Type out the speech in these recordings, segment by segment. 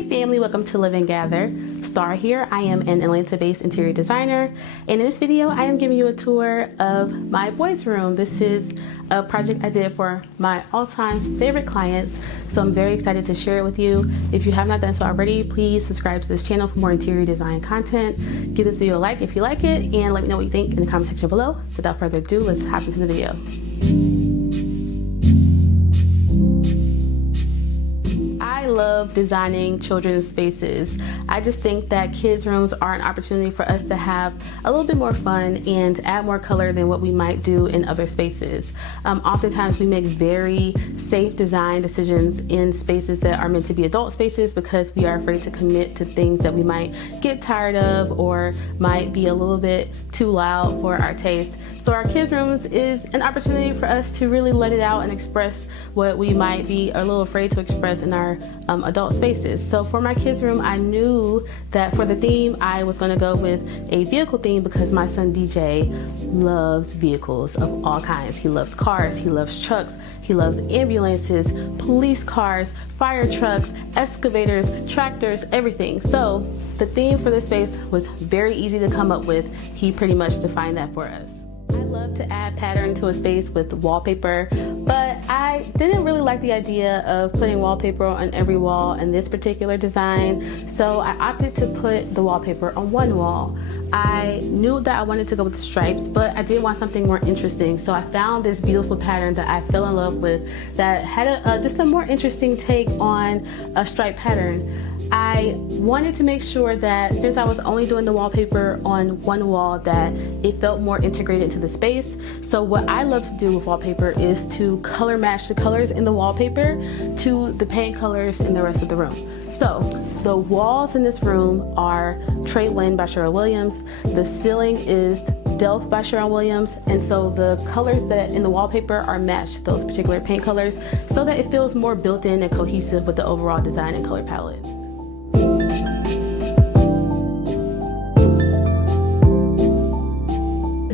Hey family, welcome to Live and Gather. Star here. I am an Atlanta-based interior designer, and in this video I am giving you a tour of my boys' room. This is a project I did for my all-time favorite clients, so I'm very excited to share it with you. If you have not done so already, please subscribe to this channel for more interior design content. Give this video a like if you like it, and let me know what you think in the comment section below. Without further ado, let's hop into the video. I love designing children's spaces. I just think that kids' rooms are an opportunity for us to have a little bit more fun and add more color than what we might do in other spaces. Oftentimes we make very safe design decisions in spaces that are meant to be adult spaces because we are afraid to commit to things that we might get tired of or might be a little bit too loud for our taste. So our kids' rooms is an opportunity for us to really let it out and express what we might be a little afraid to express in our adult spaces. So for my kids' room, I knew that for the theme, I was going to go with a vehicle theme because my son DJ loves vehicles of all kinds. He loves cars, he loves trucks, he loves ambulances, police cars, fire trucks, excavators, tractors, everything. So the theme for this space was very easy to come up with. He pretty much defined that for us. I love to add pattern to a space with wallpaper, but I didn't really like the idea of putting wallpaper on every wall in this particular design, so I opted to put the wallpaper on one wall. I knew that I wanted to go with stripes, but I did want something more interesting, so I found this beautiful pattern that I fell in love with that had just a more interesting take on a stripe pattern. I wanted to make sure that since I was only doing the wallpaper on one wall, that it felt more integrated to the space. So what I love to do with wallpaper is to color match the colors in the wallpaper to the paint colors in the rest of the room. So the walls in this room are Trade Wind by Cheryl Williams. The ceiling is Delft by Cheryl Williams, and so the colors that in the wallpaper are matched to those particular paint colors so that it feels more built in and cohesive with the overall design and color palette.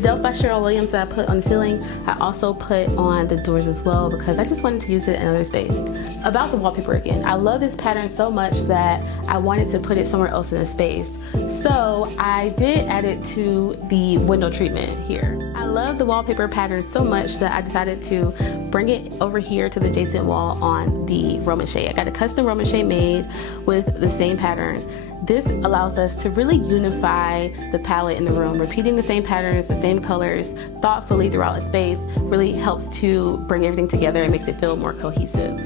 Delft by Cheryl Williams that I put on the ceiling, I also put on the doors as well because I just wanted to use it in another space. About the wallpaper again, I love this pattern so much that I wanted to put it somewhere else in the space. So I did add it to the window treatment here. I love the wallpaper pattern so much that I decided to bring it over here to the adjacent wall on the Roman shade. I got a custom Roman shade made with the same pattern. This allows us to really unify the palette in the room. Repeating the same patterns, the same colors, thoughtfully throughout a space really helps to bring everything together and makes it feel more cohesive.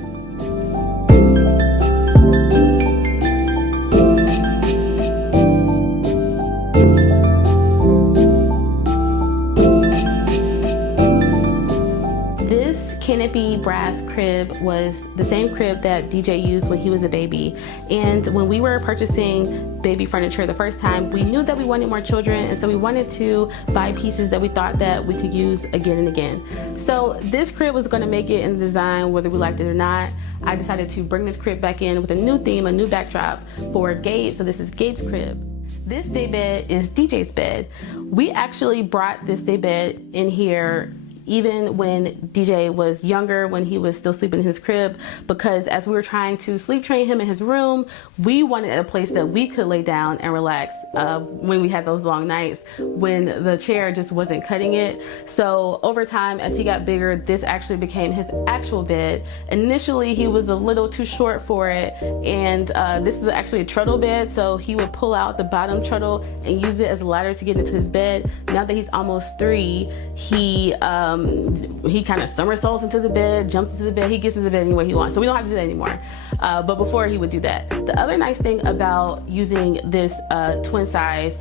Canopy brass crib was the same crib that DJ used when he was a baby, and when we were purchasing baby furniture the first time, we knew that we wanted more children, and so we wanted to buy pieces that we thought that we could use again and again. So this crib was going to make it in the design whether we liked it or not. I decided to bring this crib back in with a new theme, a new backdrop for Gabe. So this is Gabe's crib. This day bed is DJ's bed. We actually brought this day bed in here even when DJ was younger, when he was still sleeping in his crib, because as we were trying to sleep train him in his room, we wanted a place that we could lay down and relax when we had those long nights when the chair just wasn't cutting it. So over time, as he got bigger, this actually became his actual bed. Initially, he was a little too short for it, and this is actually a treadle bed, so he would pull out the bottom treadle and use it as a ladder to get into his bed. Now that he's almost 3, he kind of somersaults into the bed, jumps into the bed, he gets into the bed any way he wants. So we don't have to do that anymore. But before he would do that. The other nice thing about using this twin size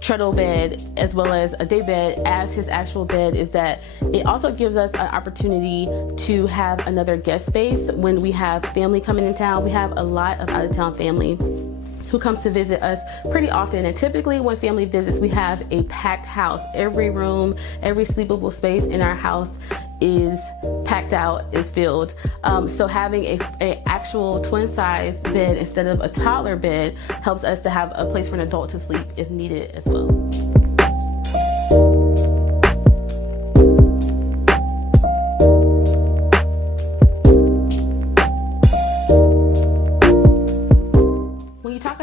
treadle bed as well as a day bed as his actual bed is that it also gives us an opportunity to have another guest space when we have family coming in town. We have a lot of out-of-town family who comes to visit us pretty often, and typically when family visits we have a packed house. Every room, every sleepable space in our house is packed out, is filled. So having a actual twin size bed instead of a toddler bed helps us to have a place for an adult to sleep if needed as well.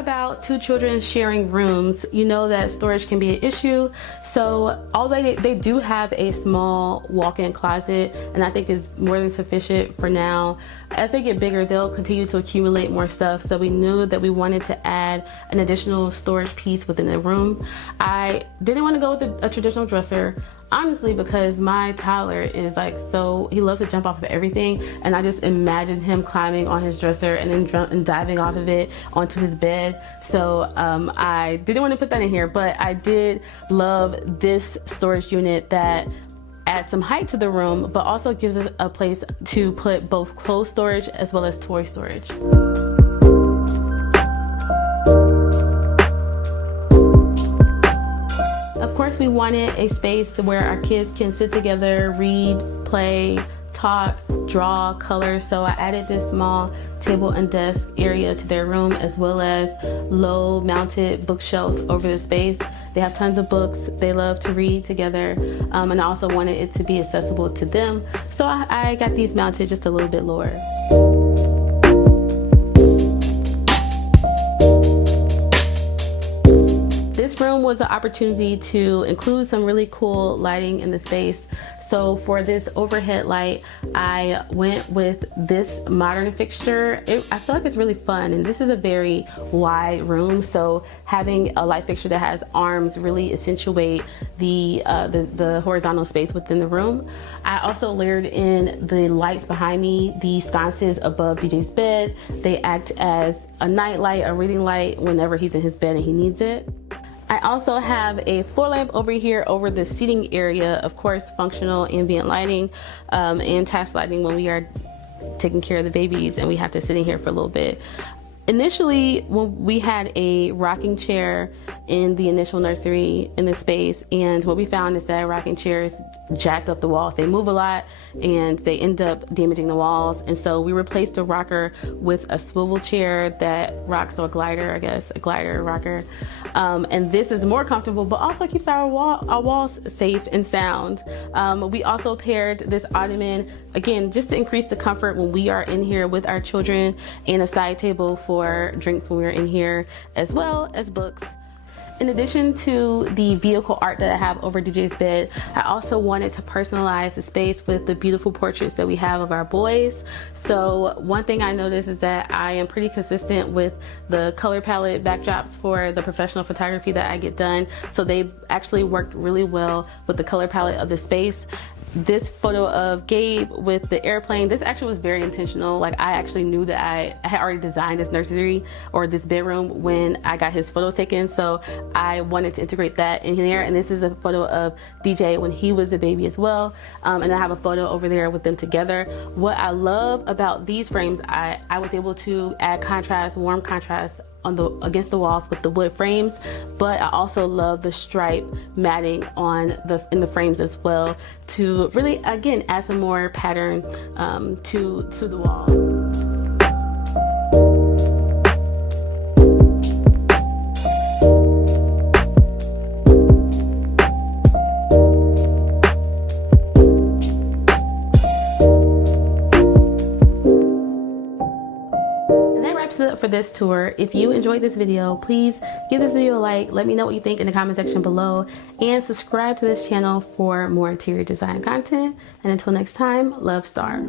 about two children sharing rooms, you know that storage can be an issue. So although they do have a small walk-in closet, and I think is more than sufficient for now, as they get bigger, they'll continue to accumulate more stuff. So we knew that we wanted to add an additional storage piece within the room. I didn't want to go with a traditional dresser, honestly, because my toddler is like, so he loves to jump off of everything, and I just imagined him climbing on his dresser and then diving off of it onto his bed. So I didn't want to put that in here, but I did love this storage unit that adds some height to the room, but also gives us a place to put both clothes storage as well as toy storage. Of course, we wanted a space where our kids can sit together, read, play, talk, draw, color. So I added this small table and desk area to their room, as well as low mounted bookshelves over the space. They have tons of books. They love to read together. And I also wanted it to be accessible to them. So I got these mounted just a little bit lower. This room was an opportunity to include some really cool lighting in the space. So for this overhead light, I went with this modern fixture. I feel like it's really fun, and this is a very wide room, so having a light fixture that has arms really accentuate the horizontal space within the room. I also layered in the lights behind me, the sconces above DJ's bed. They act as a night light, a reading light whenever he's in his bed and he needs it. I also have a floor lamp over here over the seating area, of course, functional ambient lighting and task lighting when we are taking care of the babies and we have to sit in here for a little bit. Initially, when we had a rocking chair in the initial nursery in this space, and what we found is that rocking chairs jack up the walls. They move a lot and they end up damaging the walls. And so we replaced the rocker with a swivel chair that rocks, or a glider, I guess, a glider rocker. And this is more comfortable, but also keeps our walls safe and sound. We also paired this ottoman, again, just to increase the comfort when we are in here with our children, and a side table for drinks when we're in here, as well as books. In addition to the vehicle art that I have over DJ's bed, I also wanted to personalize the space with the beautiful portraits that we have of our boys. So one thing I noticed is that I am pretty consistent with the color palette backdrops for the professional photography that I get done. So they actually worked really well with the color palette of the space. This photo of Gabe with the airplane, this actually was very intentional. Like, I actually knew that I had already designed this nursery or this bedroom when I got his photos taken, so I wanted to integrate that in there. And this is a photo of DJ when he was a baby as well. And I have a photo over there with them together. What I love about these frames, I was able to add contrast, warm contrast against the walls with the wood frames, but I also love the stripe matting in the frames as well, to really, again, add some more pattern to the wall. For this tour. If you enjoyed this video, please give this video a like, let me know what you think in the comment section below, and subscribe to this channel for more interior design content. And until next time, love, Star.